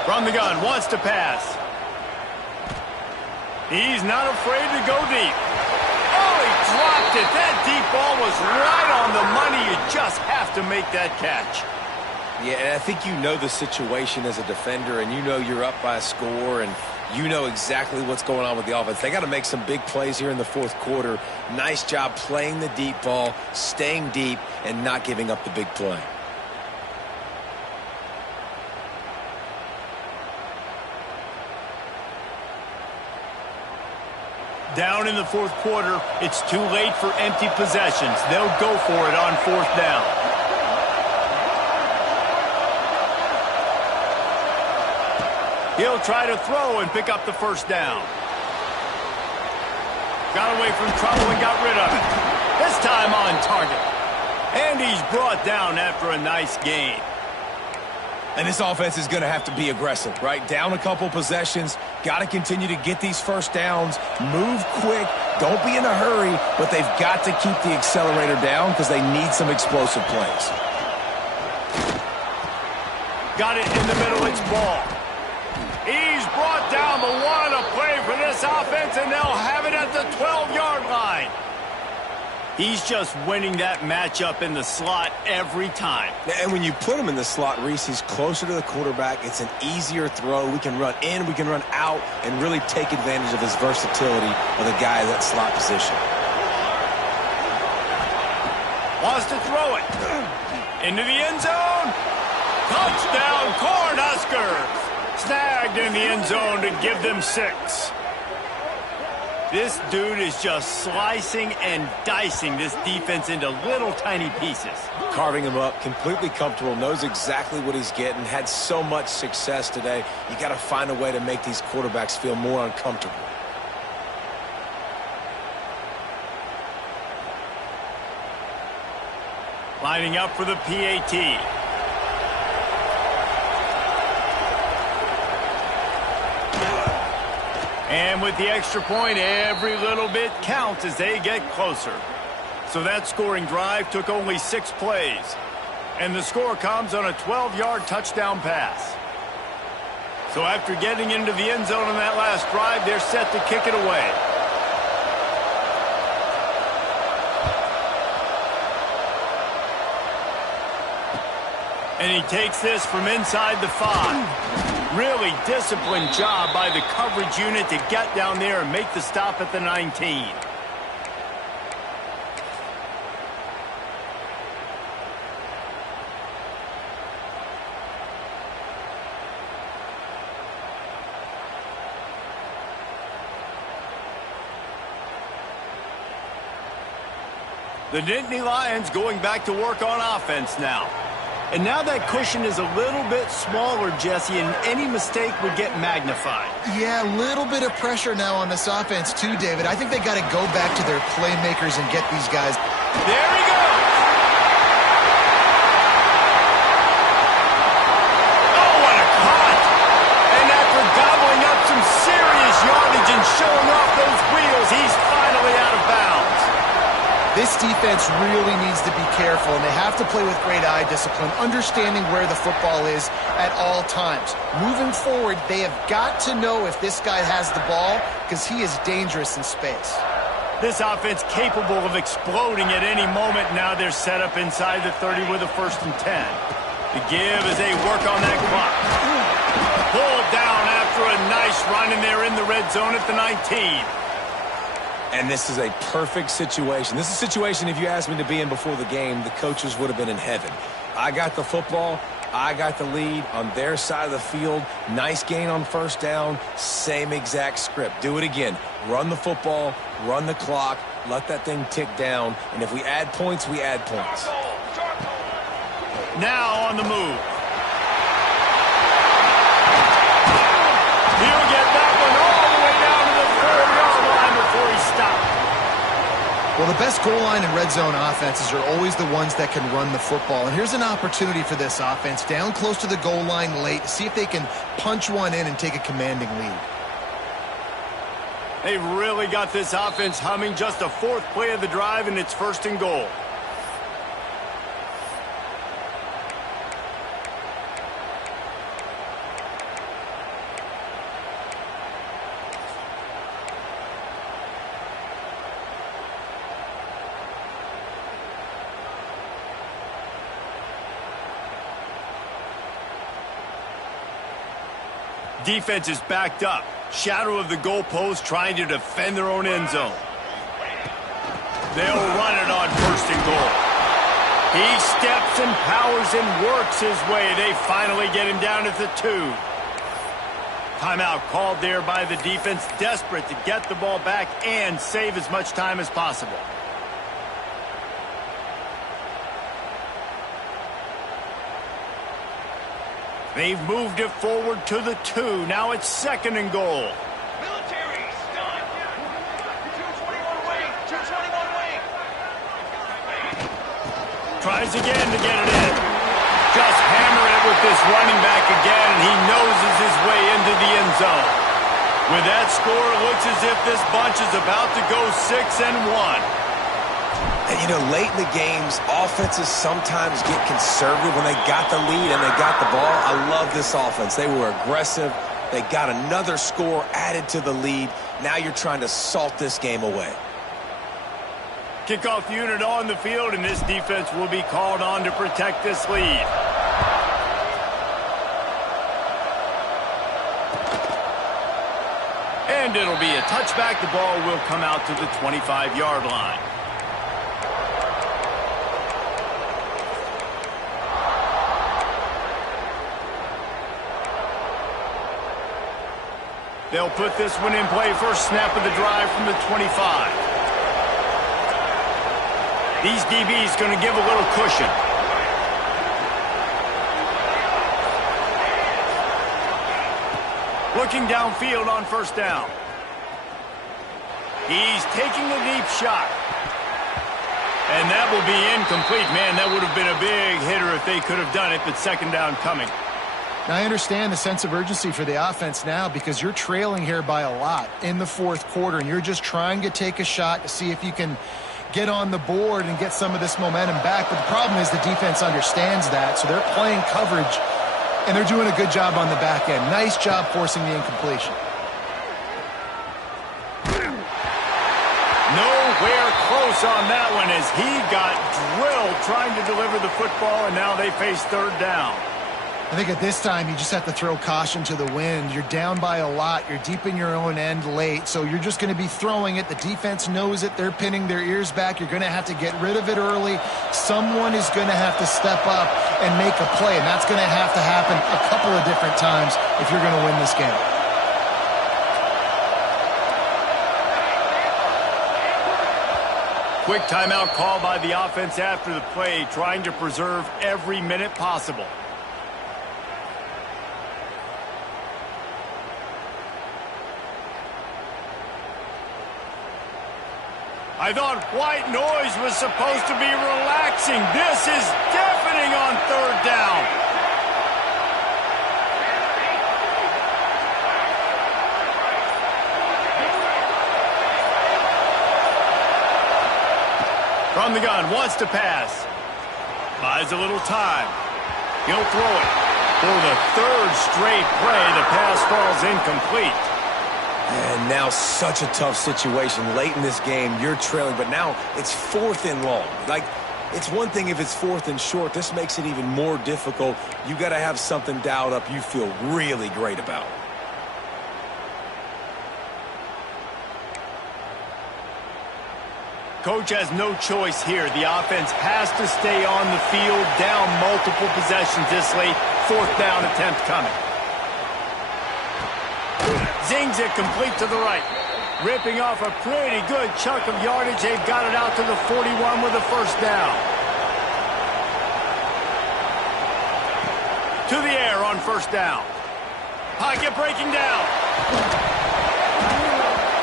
From the gun, wants to pass. He's not afraid to go deep. Oh, he dropped it. That deep ball was right on the money. You just have to make that catch. Yeah, and I think you know the situation as a defender, and you know you're up by a score, and you know exactly what's going on with the offense. They got to make some big plays here in the 4th quarter. Nice job playing the deep ball, staying deep, and not giving up the big play. Down in the 4th quarter, it's too late for empty possessions. They'll go for it on 4th down. He'll try to throw and pick up the 1st down. Got away from trouble and got rid of it. This time on target. And he's brought down after a nice gain. And this offense is going to have to be aggressive, right? Down a couple possessions, got to continue to get these 1st downs, move quick, don't be in a hurry, but they've got to keep the accelerator down because they need some explosive plays. Got it in the middle, it's ball. He's brought down, but what a play for this offense, and they'll have it at the 12-yard line. He's just winning that matchup in the slot every time. And when you put him in the slot, Reese, he's closer to the quarterback. It's an easier throw. We can run in, we can run out, and really take advantage of his versatility of the guy in that slot position. Wants to throw it. Into the end zone. Touchdown, Cornhuskers. Snagged in the end zone to give them 6. This dude is just slicing and dicing this defense into little tiny pieces. Carving him up, completely comfortable, knows exactly what he's getting, had so much success today. You got to find a way to make these quarterbacks feel more uncomfortable. Lining up for the PAT. And with the extra point, every little bit counts as they get closer. So that scoring drive took only 6 plays. And the score comes on a 12-yard touchdown pass. So after getting into the end zone on that last drive, they're set to kick it away. And he takes this from inside the 5. Really disciplined job by the coverage unit to get down there and make the stop at the 19. The Nittany Lions going back to work on offense now. And now that cushion is a little bit smaller, Jesse, and any mistake would get magnified. Yeah, a little bit of pressure now on this offense too, David. I think they got to go back to their playmakers and get these guys. There he goes! Oh, what a cut! And after gobbling up some serious yardage and showing off those wheels, he's finally out of bounds. This defense really needs to be careful, and they have to play with great eye discipline, understanding where the football is at all times. Moving forward, they have got to know if this guy has the ball, because he is dangerous in space. This offense capable of exploding at any moment. Now they're set up inside the 30 with a 1st and 10. The give as they work on that clock. Pulled down after a nice run, and they're in the red zone at the 19. And this is a perfect situation. This is a situation, if you asked me to be in before the game, the coaches would have been in heaven. I got the football. I got the lead on their side of the field. Nice gain on 1st down. Same exact script. Do it again. Run the football, run the clock, let that thing tick down. And if we add points, we add points. Now on the move. He'll get that one all the way down to the 4-yard line before he stopped. Well, the best goal line and red zone offenses are always the ones that can run the football. And here's an opportunity for this offense, down close to the goal line late, see if they can punch one in and take a commanding lead. They've really got this offense humming. Just a 4th play of the drive, and it's 1st and goal. Defense is backed up. Shadow of the goalpost, trying to defend their own end zone. They'll run it on 1st and goal. He steps and powers and works his way. They finally get him down at the 2. Timeout called there by the defense, desperate to get the ball back and save as much time as possible. They've moved it forward to the 2. Now it's 2nd and goal. Military, stun. 221 wing. 221 wing. Tries again to get it in. Just hammering it with this running back again, and he noses his way into the end zone. With that score, it looks as if this bunch is about to go 6-1. And, you know, late in the games, offenses sometimes get conservative when they got the lead and they got the ball. I love this offense. They were aggressive. They got another score added to the lead. Now you're trying to salt this game away. Kickoff unit on the field, and this defense will be called on to protect this lead. And it'll be a touchback. The ball will come out to the 25-yard line. They'll put this one in play. First snap of the drive from the 25. These DBs going to give a little cushion. Looking downfield on 1st down. He's taking a deep shot. And that will be incomplete. Man, that would have been a big hitter if they could have done it, but 2nd down coming. Now, I understand the sense of urgency for the offense now because you're trailing here by a lot in the fourth quarter, and you're just trying to take a shot to see if you can get on the board and get some of this momentum back. But the problem is the defense understands that, so they're playing coverage, and they're doing a good job on the back end. Nice job forcing the incompletion. Nowhere close on that one as he got drilled trying to deliver the football, and now they face third down. I think at this time you just have to throw caution to the wind. You're down by a lot. You're deep in your own end late, so you're just going to be throwing it. The defense knows it. They're pinning their ears back. You're going to have to get rid of it early. Someone is going to have to step up and make a play, and that's going to have to happen a couple of different times if you're going to win this game. Quick timeout call by the offense after the play, trying to preserve every minute possible. I thought white noise was supposed to be relaxing. This is deafening on third down. From the gun, wants to pass. Buys a little time. He'll throw it. For the third straight play, the pass falls incomplete. And now such a tough situation. Late in this game, you're trailing, but now it's 4th and long. Like, it's one thing if it's 4th and short. This makes it even more difficult. You got to have something dialed up you feel really great about. Coach has no choice here. The offense has to stay on the field, down multiple possessions this late. 4th down attempt coming. Zings it complete to the right. Ripping off a pretty good chunk of yardage. They've got it out to the 41 with a first down. To the air on first down. Pocket breaking down.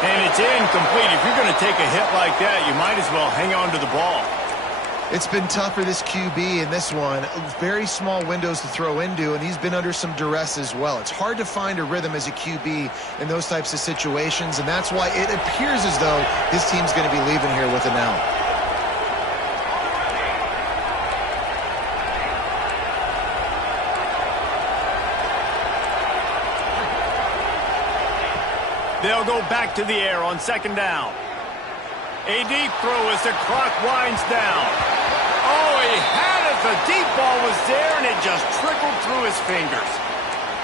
And it's incomplete. If you're going to take a hit like that, you might as well hang on to the ball. It's been tough for this QB in this one. Very small windows to throw into, and he's been under some duress as well. It's hard to find a rhythm as a QB in those types of situations, and that's why it appears as though his team's going to be leaving here with an L. They'll go back to the air on second down. A deep throw as the clock winds down. Oh, he had it. The deep ball was there, and it just trickled through his fingers.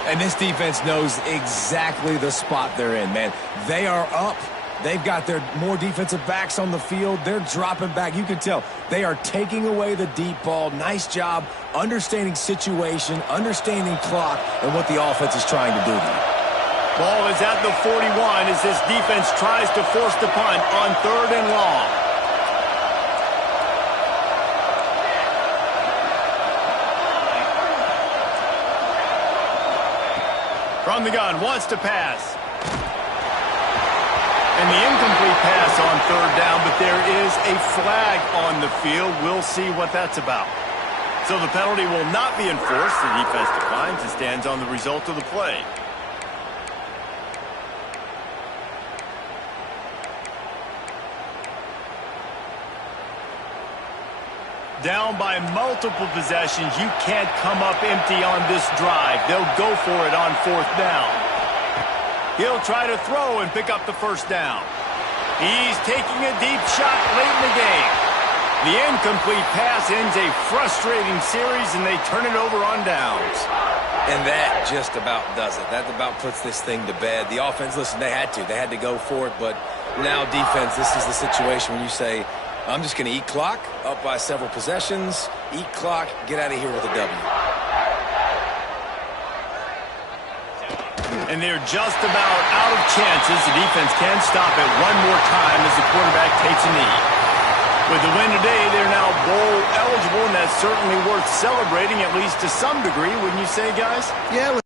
And this defense knows exactly the spot they're in, man. They are up. They've got their more defensive backs on the field. They're dropping back. You can tell they are taking away the deep ball. Nice job understanding situation, understanding clock, and what the offense is trying to do here. Ball is at the 41 as this defense tries to force the punt on 3rd and long. From the gun, wants to pass. And the incomplete pass on 3rd down, but there is a flag on the field. We'll see what that's about. So the penalty will not be enforced. The defense declines and stands on the result of the play. Down by multiple possessions. You can't come up empty on this drive. They'll go for it on 4th down. He'll try to throw and pick up the first down. He's taking a deep shot late in the game. The incomplete pass ends a frustrating series, and they turn it over on downs. And that just about does it. That about puts this thing to bed. The offense, listen, they had to go for it, but now defense, this is the situation when you say, I'm just going to eat clock, up by several possessions, eat clock, get out of here with a W. And they're just about out of chances. The defense can stop it one more time as the quarterback takes a knee. With the win today, they're now bowl eligible, and that's certainly worth celebrating, at least to some degree, wouldn't you say, guys? Yeah.